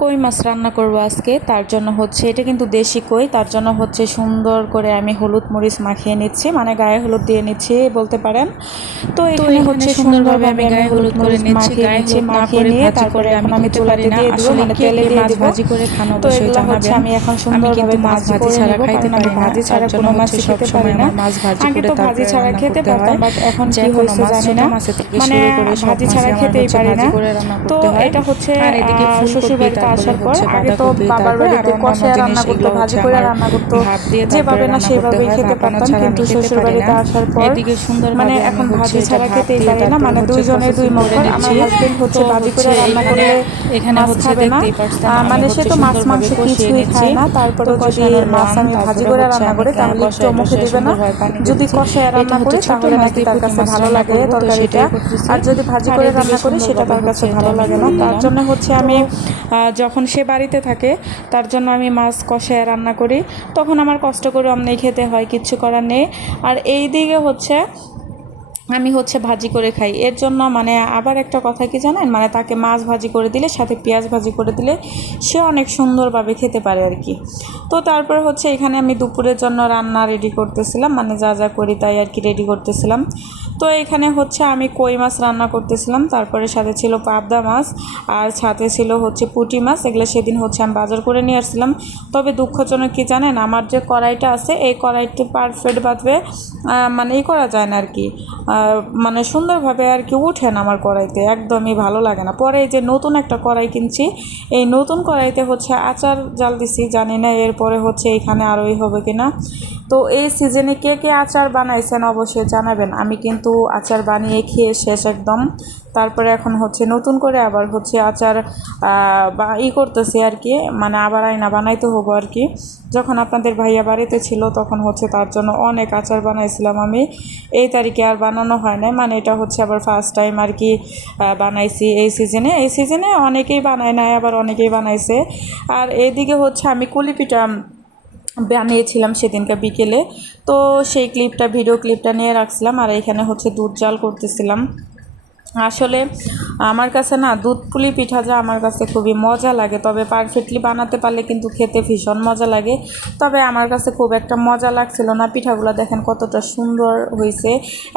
কই মাছ রান্না করব আজকে। তার জন্য হচ্ছে এটা কিন্তু দেশি কই, তার জন্য হচ্ছে সুন্দর করে আমি হলুদ মরিচ মাখিয়ে নিচ্ছি, মানে গায়ে হলুদ দিয়ে নিচ্ছি বলতে পারেন। তো এখানে হচ্ছে সুন্দরভাবে আমি গায়ে হলুদ মরিচ মাখিয়ে নিচ্ছি, মাখিয়ে নিয়ে তারপরে এখন আমি চুলাতে দিয়ে দিব, মানে তেলে দিয়ে দিব। তো এগুলো হচ্ছে আমি এখন সুন্দরভাবে ভাজি করে নেব, কারণ আমি ভাজি ছাড়া কোনো মাছই খেতে পারি না। আগে তো ভাজি ছাড়া খেতে পারতাম, বাট এখন কি হয়েছে জানি না, মানে ভাজি ছাড়া খেতেই পারি না। তো এটা হচ্ছে শ্বশুর বাড়িতে আসার পর, আগে তো বাবার বাড়িতে কষায় রান্না করতো, ভাজি করে রান্না করতো, যেভাবে না সেভাবেই খেতে পারতাম। কিন্তু শ্বশুর বাড়িতে আসার পর মানে এখন ভাজি ছাড়া খেতেই পারি না, মানে দুইজনে দুই মুখর। আমার হাজবেন্ড হচ্ছে ভাজি করে রান্না করলে মাছ খাবে না, মানে সে তো মাছ মাংস কিছুই খায় না। তারপরে যদি মাছ আমি ভাজি করে রান্না করি তাহলে একটু মুখে দিবে না, যদি কষায় রান্না করি তাহলে নাকি তার কাছে ভালো লাগে তরকারিটা, আর যদি ভাজি করে রান্না করি সেটা তার কাছে ভালো লাগে না। তার জন্য হচ্ছে আমি যখন সে বাড়িতে থাকে তার জন্য আমি মাছ কষায় রান্না করি, তখন আমার কষ্ট করে অমনি খেতে হয়, কিচ্ছু করার নেই। আর এই দিকে হচ্ছে আমি হচ্ছে ভাজি করে খাই। এর জন্য মানে আবার একটা কথা কি জানেন, মানে তাকে মাছ ভাজি করে দিলে সাথে পেঁয়াজ ভাজি করে দিলে সে অনেক সুন্দরভাবে খেতে পারে আর কি। তো তারপর হচ্ছে এখানে আমি দুপুরের জন্য রান্না রেডি করতেছিলাম, মানে যা যা করি তাই আর কি রেডি করতেছিলাম। তো এখানে হচ্ছে আমি কই মাছ রান্না করতেছিলাম, তারপরে সাথে ছিল পাবদা মাছ, আর সাথে ছিল হচ্ছে পুঁটি মাছ। এগুলো সেদিন হচ্ছে আমি বাজার করে নিয়ে আসছিলাম। তবে দুঃখজনক কি জানেন, আমার যে কড়াইটা আছে এই কড়াইটি পারফেক্টভাবে মানে করা যায় না আর কি, মানে সুন্দরভাবে আর কি উঠে না আমার কড়াইতে, একদমই ভালো লাগে না। পরে যে নতুন একটা কড়াই কিনছি, এই নতুন কড়াইতে হচ্ছে আচার জাল দিছি, জানি না এরপরে হচ্ছে এখানে আরোই হবে কিনা। তো এই সিজনে কে কে আচার বানাইছেন অবশ্যই জানাবেন। আমি কিন্তু আচার বানিয়ে খেয়ে শেষ একদম। তারপরে এখন হচ্ছে নতুন করে আবার হচ্ছে আচার বা করতেছি আর কি, মানে আবার আয়না বানাইতে হবো আর কি। যখন আপনাদের ভাইয়া বাড়িতে ছিল তখন হচ্ছে তার জন্য অনেক আচার বানাইছিলাম আমি, এই তারিখে আর বানানো হয় না, মানে এটা হচ্ছে আবার ফার্স্ট টাইম আর কি বানাইছি এই সিজনে অনেকেই বানায় নাই, আবার অনেকেই বানাইছে। আর এইদিকে হচ্ছে আমি কুলি পিঠা বানিয়েছিলাম সেদিনকার বিকেলে, তো সেই ভিডিও ক্লিপটা নিয়ে রাখছিলাম। আর এখানে হচ্ছে দুধ জাল করতেছিলাম। আসলে আমার কাছে না দুধ পুলি পিঠা যা আমার কাছে খুবই মজা লাগে, তবে পারফেক্টলি বানাতে পারলে কিন্তু খেতে ভীষণ মজা লাগে। তবে আমার কাছে খুব একটা মজা লাগছিল না। পিঠাগুলো দেখেন কতটা সুন্দর হয়েছে,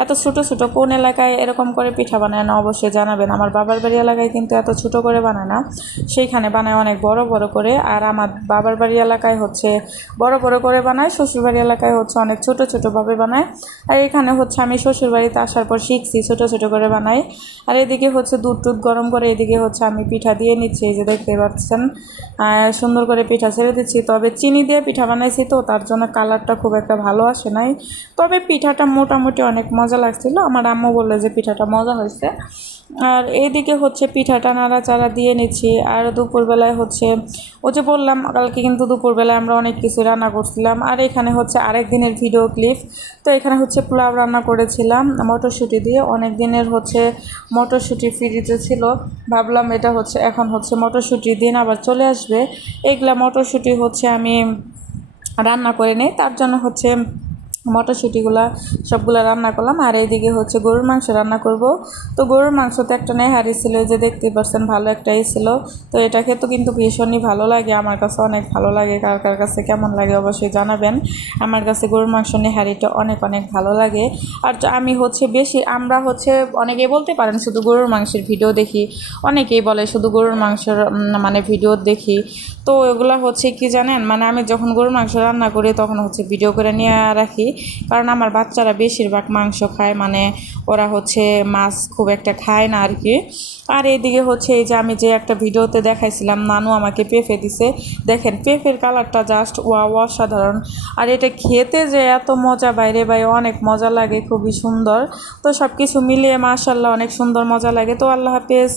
এত ছোট ছোট। কোন এলাকায় এরকম করে পিঠা বানায় না অবশ্যই জানাবেন। আমার বাবার বাড়ি এলাকায় কিন্তু এত ছোট করে বানায় না, সেইখানে বানায় অনেক বড় বড় করে। আর আমার বাবার বাড়ি এলাকায় হচ্ছে বড় বড় করে বানায়, শ্বশুরবাড়ি এলাকায় হচ্ছে অনেক ছোট ছোটোভাবে বানায়। আর এখানে হচ্ছে আমি শ্বশুরবাড়িতে আসার পর শিখছি ছোট ছোট করে বানাই। আর এদিকে হচ্ছে দুধ টুধ গরম করে এদিকে হচ্ছে আমি পিঠা দিয়ে নিচ্ছি, এই যে দেখতে পাচ্ছেন সুন্দর করে পিঠা ছেড়ে দিচ্ছি। তবে চিনি দিয়ে পিঠা বানাইছি তো তার জন্য কালারটা খুব একটা ভালো আসে নাই, তবে পিঠাটা মোটামুটি অনেক মজা লাগছিল। আমার আম্মু বললে যে পিঠাটা মজা হয়েছে। আর এইদিকে হচ্ছে পিঠাটা নাড়াচাড়া দিয়ে নিচ্ছি। আর দুপুরবেলায় হচ্ছে ও যে বললাম কালকে কিন্তু দুপুরবেলায় আমরা অনেক কিছু রান্না করছিলাম। আর এখানে হচ্ছে আরেক দিনের ভিডিও ক্লিপ। তো এখানে হচ্ছে পোলাও রান্না করেছিলাম মটরশুঁটি দিয়ে, অনেক দিনের হচ্ছে মটরশুঁটি ফ্রিজে ছিল, ভাবলাম এটা হচ্ছে এখন হচ্ছে মটরশুঁটির দিন আবার চলে আসবে, এগুলা মটরশুঁটি হচ্ছে আমি রান্না করে নিই। তার জন্য হচ্ছে মটরশুঁটিগুলা সবগুলো রান্না করলাম। আর এইদিকে হচ্ছে গরুর মাংস রান্না করব। তো গরুর মাংসতে একটা নেহারি ছিল, যে দেখতে পাচ্ছেন ভালো একটাই ছিল। তো এটা খেতে কিন্তু ভীষণই ভালো লাগে, আমার কাছে অনেক ভালো লাগে। কার কার কাছে কেমন লাগে অবশ্যই জানাবেন। আমার কাছে গরুর মাংস নেহারিটা অনেক অনেক ভালো লাগে। আর আমি হচ্ছে বেশি, আমরা হচ্ছে অনেকেই বলতে পারেন শুধু গরুর মাংসের ভিডিও দেখি, অনেকেই বলে শুধু গরুর মাংসের মানে ভিডিও দেখি। তো এগুলো হচ্ছে কি জানেন, মানে আমি যখন গরুর মাংস রান্না করি তখন হচ্ছে ভিডিও করে নিয়ে রাখি, কারণ আমার বাচ্চারা বেশিরভাগ মাংস খায়, মানে ওরা হচ্ছে মাছ খুব একটা খায় না আর কি। আর এইদিকে হচ্ছে এই যে আমি যে একটা ভিডিওতে দেখাইছিলাম নানু আমাকে পেঁপে দিছে, দেখেন পেঁপের কালারটা জাস্ট অসাধারণ। আর এটা খেতে যে এত মজা, বাইরে বাইরে অনেক মজা লাগে, খুবই সুন্দর। তো সব কিছু মিলিয়ে মাশাআল্লাহ অনেক সুন্দর মজা লাগে। তো আল্লাহ হাফেজ।